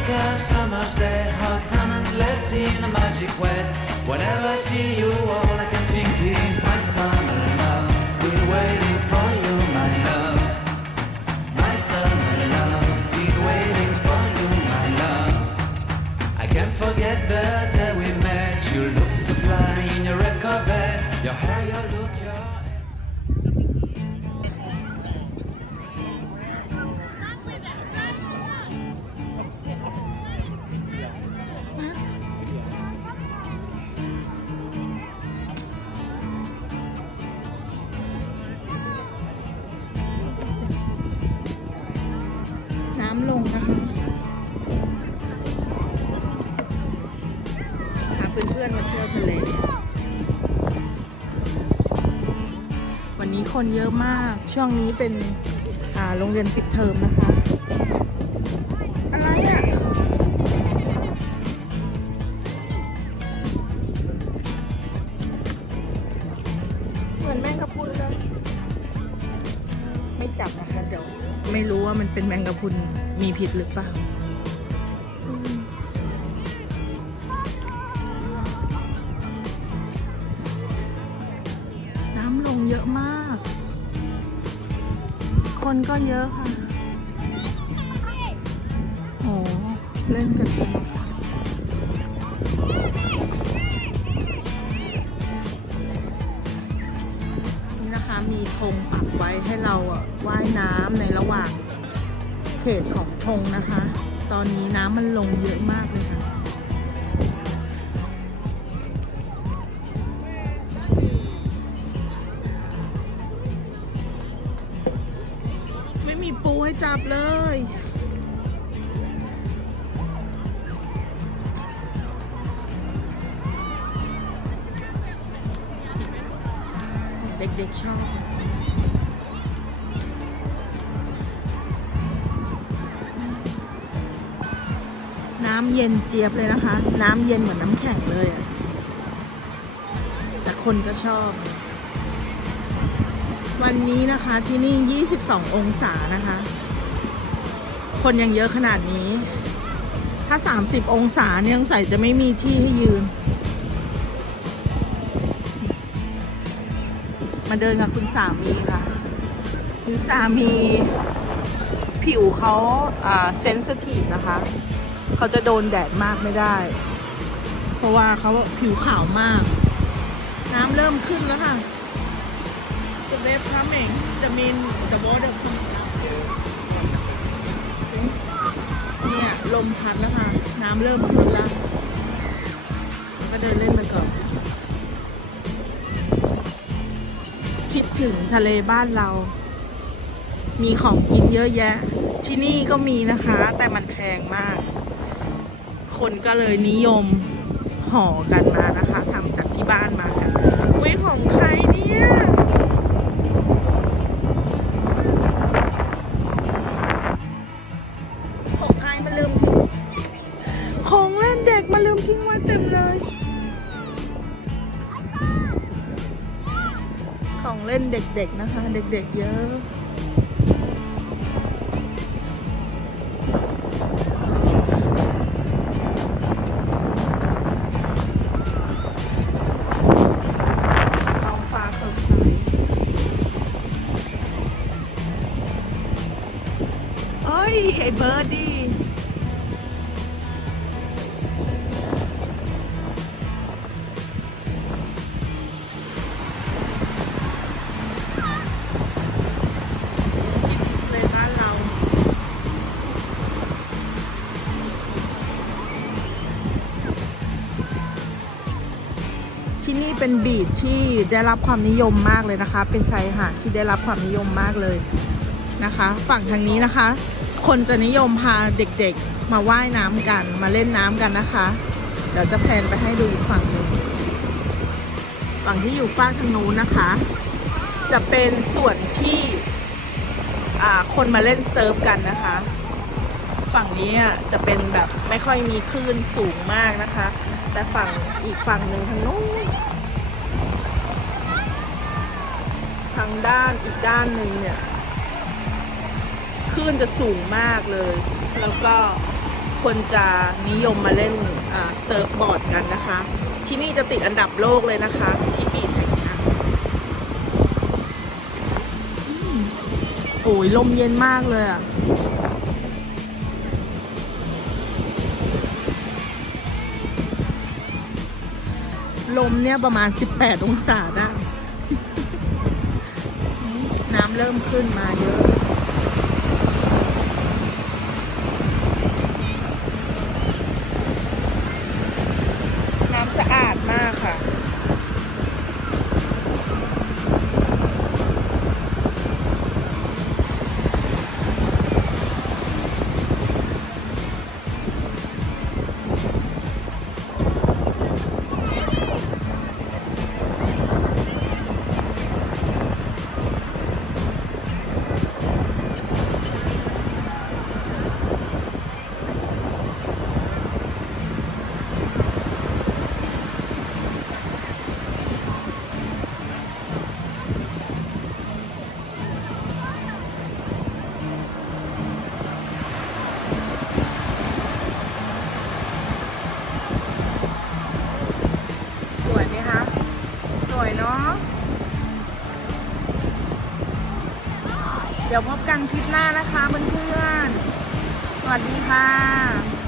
like a summer's day, hot and endless in a magic way. Whenever I see you, all I can think is my summer. วันนี้คนเยอะมาก ช่วงนี้เป็นอาโรงเรียนปิดเทอมนะคะ อะไรอะเหมือนแมงกะพรุนเลย ไม่จับนะคะ เดี๋ยว ไม่รู้ว่ามันเป็นแมงกะพรุนมีพิษหรือเปล่า ลงเยอะมาก คนก็เยอะค่ะโหเล่นกันสนุกนี่นะคะมีธงปักไว้ให้เราอะว่ายน้ำในระหว่างเขตของธงนะคะ ตอนนี้น้ำมันลงเยอะมากเลยค่ะับเลย เด็กๆชอบน้ำเย็นเจี๊ยบเลยนะคะ น้ำเย็นเหมือนน้ำแข็งเลย แต่คนก็ชอบ วันนี้นะคะที่นี่ 22 องศานะคะ คนยังเยอะขนาดนี้ ถ้า 30 องศาเนี่ยสงสัยจะไม่มีที่ให้ยืน มาเดินกับคุณสามีค่ะ คุณสามีผิวเขาอ่าเซนสทีฟนะคะ เขาจะโดนแดดมากไม่ได้ เพราะว่าเขาผิวขาวมาก น้ำเริ่มขึ้นแล้วค่ะ The wave coming the mean the water coming ลมพัดแล้วค่ะ น้ำเริ่มขึ้นแล้ว ก็เดินเล่นไปก่อน คิดถึงทะเลบ้านเรา มีของกินเยอะแยะ ที่นี่ก็มีนะคะ แต่มันแพงมาก คนก็เลยนิยมห่อกันมานะคะทำจากที่บ้านมากันอุ้ยของ เล่นเด็กๆนะคะ เด็กๆเยอะ ที่นี่เป็นบีชที่ได้รับความนิยมมากเลยนะคะ เป็นชายหาดที่ได้รับความนิยมมากเลยนะคะ ฝั่งทางนี้นะคะ คนจะนิยมพาเด็กๆมาว่ายน้ำกันมาเล่นน้ำกันนะคะ เดี๋ยวจะแพนไปให้ดูฝั่งหนึ่งฝั่งที่อยู่ฝั่งทางนู้นนะคะ จะเป็นส่วนที่อ่าคนมาเล่นเซิร์ฟกันนะคะ ฝั่งนี้จะเป็นแบบไม่ค่อยมีคลื่นสูงมากนะคะ แต่ฝั่งอีกฝั่งหนึ่งทางนู้นทางด้านอีกด้านหนึ่งเนี่ยคลื่นจะสูงมากเลย แล้วก็คนจะนิยมมาเล่นเซิร์ฟบอร์ดกันนะคะ ที่นี่จะติดอันดับโลกเลยนะคะ ที่บีแห่งนี้อืมโอ้ยลมเย็นมากเลยอะ ลมเนี่ยประมาณ 18 องศาได้ น้ำเริ่มขึ้นมาเยอะ วยไหมคะ สวยเนาะ เดี๋ยวพบกันคลิปหน้านะคะเพื่อนๆ สวัสดีค่ะ